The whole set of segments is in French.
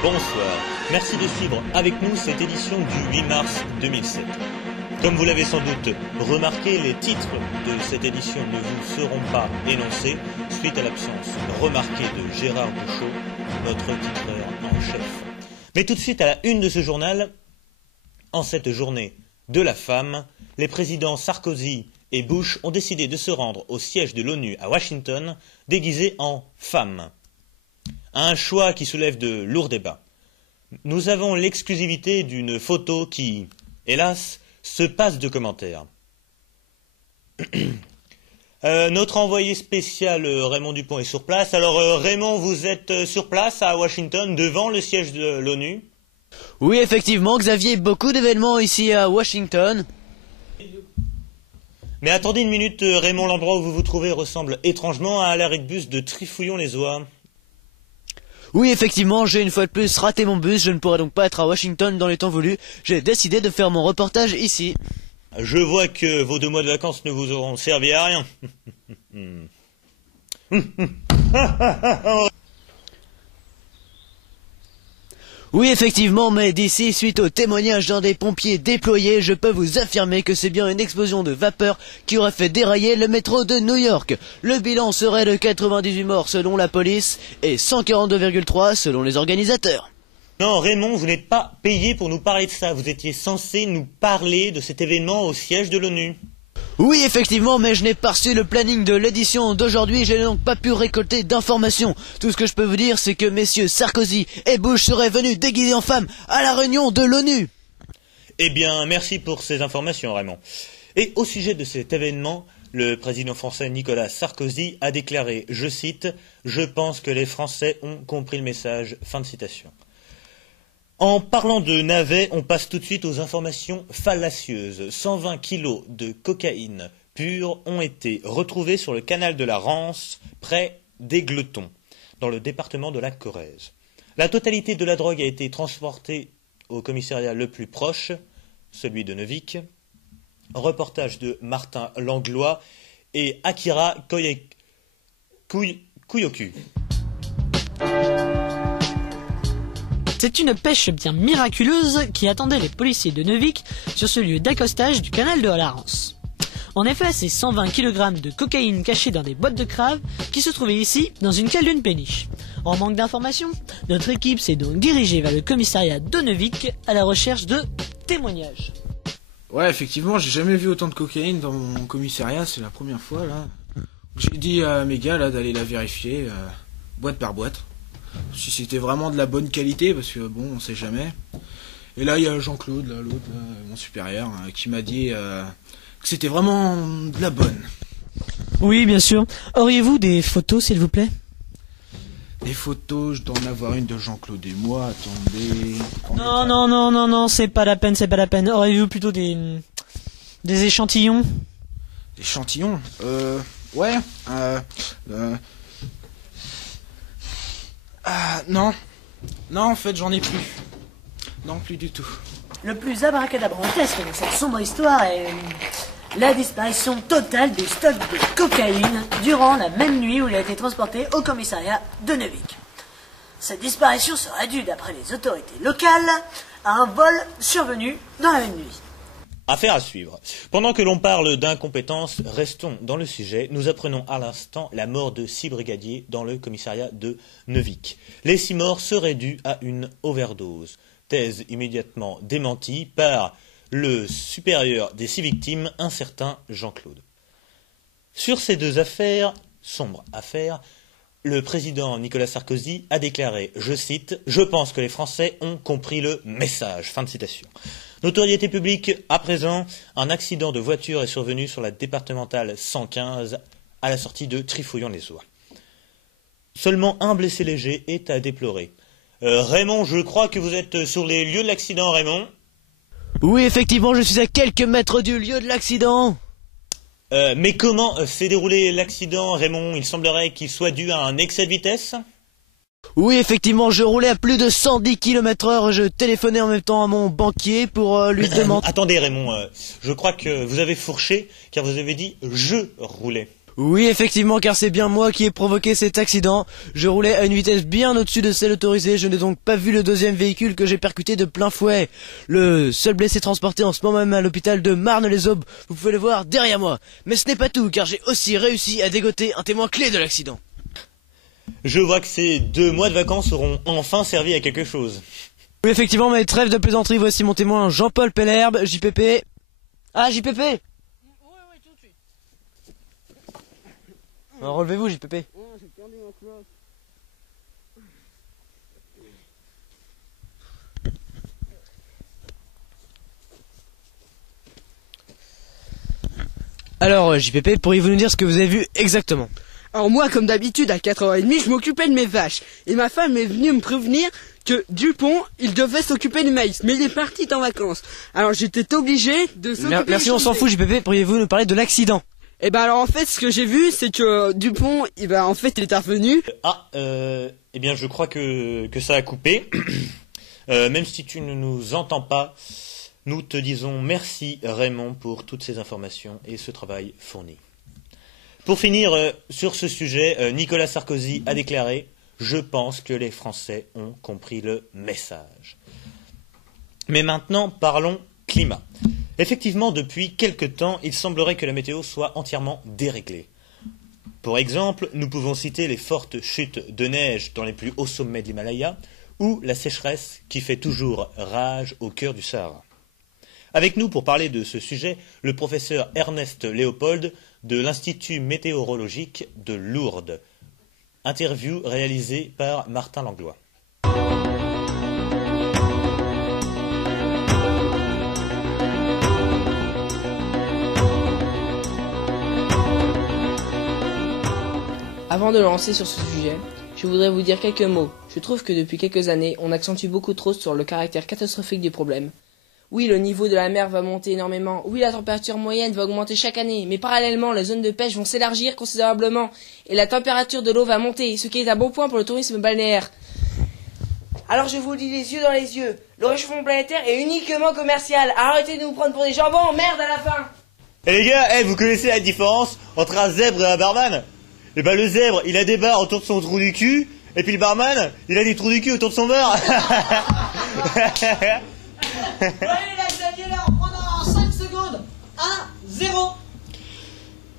Bonsoir, merci de suivre avec nous cette édition du 8 mars 2007. Comme vous l'avez sans doute remarqué, les titres de cette édition ne vous seront pas énoncés suite à l'absence remarquée de Gérard Bouchot, notre titreur en chef. Mais tout de suite à la une de ce journal, en cette journée de la femme, les présidents Sarkozy et Bush ont décidé de se rendre au siège de l'ONU à Washington déguisés en femmes. Un choix qui soulève de lourds débats. Nous avons l'exclusivité d'une photo qui, hélas, se passe de commentaires. Notre envoyé spécial Raymond Dupont est sur place. Alors Raymond, vous êtes sur place à Washington, devant le siège de l'ONU? Oui, effectivement, Xavier, beaucoup d'événements ici à Washington. Mais attendez une minute, Raymond, l'endroit où vous vous trouvez ressemble étrangement à l'arrêt de bus de Trifouillon-les-Oies. Oui, effectivement, j'ai une fois de plus raté mon bus, je ne pourrai donc pas être à Washington dans les temps voulus. J'ai décidé de faire mon reportage ici. Je vois que vos 2 mois de vacances ne vous auront servi à rien. Oui, effectivement, mais d'ici, suite au témoignage d'un des pompiers déployés, je peux vous affirmer que c'est bien une explosion de vapeur qui aurait fait dérailler le métro de New York. Le bilan serait de 98 morts selon la police et 142,3 selon les organisateurs. Non, Raymond, vous n'êtes pas payé pour nous parler de ça. Vous étiez censé nous parler de cet événement au siège de l'ONU. Oui, effectivement, mais je n'ai pas reçu le planning de l'édition d'aujourd'hui, je n'ai donc pas pu récolter d'informations. Tout ce que je peux vous dire, c'est que messieurs Sarkozy et Bush seraient venus déguisés en femmes à la réunion de l'ONU. Eh bien, merci pour ces informations, Raymond. Et au sujet de cet événement, le président français Nicolas Sarkozy a déclaré, je cite, « Je pense que les Français ont compris le message ». Fin de citation. En parlant de navets, on passe tout de suite aux informations fallacieuses. 120 kilos de cocaïne pure ont été retrouvés sur le canal de la Rance, près d'Égletons, dans le département de la Corrèze. La totalité de la drogue a été transportée au commissariat le plus proche, celui de Neuvic. Reportage de Martin Langlois et Akira Kuyoku. C'est une pêche bien miraculeuse qui attendait les policiers de Neuvic sur ce lieu d'accostage du canal de la Rance. En effet, c'est 120 kg de cocaïne cachée dans des boîtes de crave qui se trouvaient ici dans une cale d'une péniche. En manque d'informations, notre équipe s'est donc dirigée vers le commissariat de Neuvic à la recherche de témoignages. Ouais, effectivement, j'ai jamais vu autant de cocaïne dans mon commissariat, c'est la première fois là. J'ai dit à mes gars là d'aller la vérifier, boîte par boîte. Si c'était vraiment de la bonne qualité, parce que bon, on sait jamais. Et là, il y a Jean-Claude, là, l'autre, mon supérieur, qui m'a dit que c'était vraiment de la bonne. Oui, bien sûr. Auriez-vous des photos, s'il vous plaît? Des photos, je dois en avoir une de Jean-Claude et moi, attendez... Non, c'est pas la peine. Auriez-vous plutôt des échantillons? Des échantillons ouais, non, en fait, j'en ai plus. Non, plus du tout. Le plus abracadabrantesque de cette sombre histoire est la disparition totale des stocks de cocaïne durant la même nuit où il a été transporté au commissariat de Neuvic. Cette disparition serait due, d'après les autorités locales, à un vol survenu dans la même nuit. Affaire à suivre. Pendant que l'on parle d'incompétence, restons dans le sujet. Nous apprenons à l'instant la mort de 6 brigadiers dans le commissariat de Neuvic. Les 6 morts seraient dus à une overdose. Thèse immédiatement démentie par le supérieur des 6 victimes, un certain Jean-Claude. Sur ces 2 affaires, sombres affaires, le président Nicolas Sarkozy a déclaré, je cite, « Je pense que les Français ont compris le message ». Fin de citation. Notoriété publique, à présent, un accident de voiture est survenu sur la départementale 115 à la sortie de Trifouillon-les-Oies. Seulement un blessé léger est à déplorer. Raymond, je crois que vous êtes sur les lieux de l'accident, Raymond. Oui, effectivement, je suis à quelques mètres du lieu de l'accident. Mais comment s'est déroulé l'accident, Raymond? Il semblerait qu'il soit dû à un excès de vitesse? Oui, effectivement, je roulais à plus de 110 km/h, je téléphonais en même temps à mon banquier pour lui demander... Attendez Raymond, je crois que vous avez fourché, car vous avez dit « je roulais ». Oui, effectivement, car c'est bien moi qui ai provoqué cet accident. Je roulais à une vitesse bien au-dessus de celle autorisée, je n'ai donc pas vu le deuxième véhicule que j'ai percuté de plein fouet. Le seul blessé transporté en ce moment même à l'hôpital de Marne-les-Aubes, vous pouvez le voir derrière moi. Mais ce n'est pas tout, car j'ai aussi réussi à dégoter un témoin clé de l'accident. Je vois que ces 2 mois de vacances auront enfin servi à quelque chose. Oui, effectivement, mais trêve de plaisanterie, voici mon témoin Jean-Paul Pellerbe, JPP. Ah, JPP! Oui, tout de suite. Relevez-vous, JPP. J'ai perdu ma cloche. Alors, JPP, pourriez-vous nous dire ce que vous avez vu exactement? Alors moi, comme d'habitude, à 4h30, je m'occupais de mes vaches. Et ma femme est venue me prévenir que Dupont, il devait s'occuper du maïs. Mais il est parti en vacances. Alors j'étais obligé de s'occuper... Merci, on s'en fout, JPP. Pourriez-vous nous parler de l'accident? Et ben alors en fait, ce que j'ai vu, c'est que Dupont, en fait, il est revenu. Eh bien je crois que ça a coupé. Même si tu ne nous entends pas, nous te disons merci Raymond pour toutes ces informations et ce travail fourni. Pour finir sur ce sujet, Nicolas Sarkozy a déclaré « Je pense que les Français ont compris le message ». Mais maintenant, parlons climat. Effectivement, depuis quelque temps, il semblerait que la météo soit entièrement déréglée. Pour exemple, nous pouvons citer les fortes chutes de neige dans les plus hauts sommets de l'Himalaya ou la sécheresse qui fait toujours rage au cœur du Sahara. Avec nous pour parler de ce sujet, le professeur Ernest Léopold de l'Institut météorologique de Lourdes. Interview réalisée par Martin Langlois. Avant de lancer sur ce sujet, je voudrais vous dire quelques mots. Je trouve que depuis quelques années, on accentue beaucoup trop sur le caractère catastrophique du problème. Oui, le niveau de la mer va monter énormément. Oui, la température moyenne va augmenter chaque année. Mais parallèlement, les zones de pêche vont s'élargir considérablement. Et la température de l'eau va monter, ce qui est un bon point pour le tourisme balnéaire. Alors je vous le dis les yeux dans les yeux. Le réchauffement planétaire est uniquement commercial. Arrêtez de nous prendre pour des jambons, merde à la fin. Et les gars, vous connaissez la différence entre un zèbre et un barman? Eh ben le zèbre, il a des barres autour de son trou du cul. Et puis le barman, il a des trous du cul autour de son bar. Allez là, Xavier, là, on prend en 5 secondes.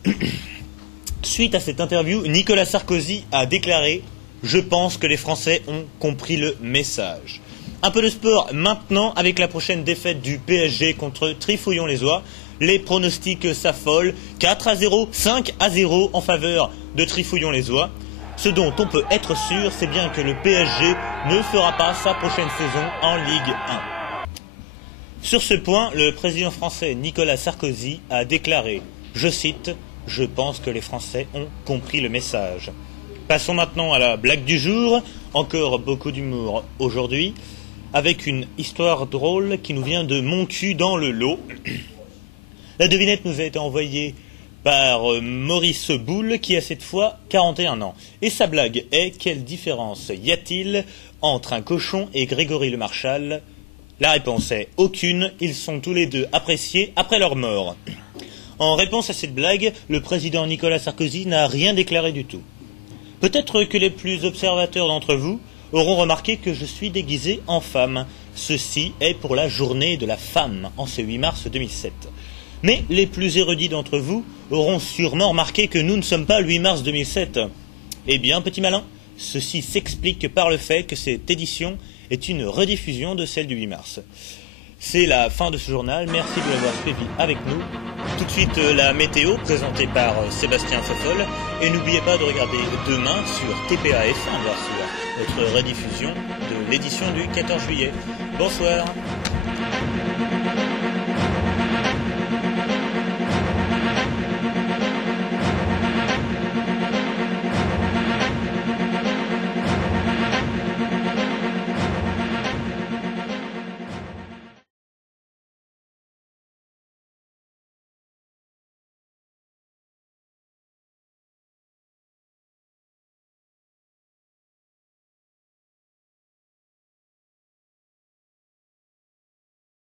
1-0. Suite à cette interview, Nicolas Sarkozy a déclaré « Je pense que les Français ont compris le message ». Un peu de sport maintenant avec la prochaine défaite du PSG contre Trifouillon-les-Oies. Les pronostics s'affolent, 4-0, 5-0 en faveur de Trifouillon-les-Oies. Ce dont on peut être sûr, c'est bien que le PSG ne fera pas sa prochaine saison en Ligue 1. Sur ce point, le président français Nicolas Sarkozy a déclaré, je cite, « Je pense que les Français ont compris le message ». Passons maintenant à la blague du jour, encore beaucoup d'humour aujourd'hui, avec une histoire drôle qui nous vient de Mon cul dans le lot. La devinette nous a été envoyée par Maurice Boulle qui a cette fois 41 ans. Et sa blague est, quelle différence y a-t-il entre un cochon et Grégory Le Marchal ? La réponse est aucune, ils sont tous les deux appréciés après leur mort. En réponse à cette blague, le président Nicolas Sarkozy n'a rien déclaré du tout. Peut-être que les plus observateurs d'entre vous auront remarqué que je suis déguisé en femme. Ceci est pour la journée de la femme, en ce 8 mars 2007. Mais les plus érudits d'entre vous auront sûrement remarqué que nous ne sommes pas le 8 mars 2007. Eh bien, petit malin, ceci s'explique par le fait que cette édition est une rediffusion de celle du 8 mars. C'est la fin de ce journal, merci de l'avoir suivi avec nous. Tout de suite la météo présentée par Sébastien Foffol. Et n'oubliez pas de regarder demain sur TPA-F1, bien sûr, notre rediffusion de l'édition du 14 juillet. Bonsoir.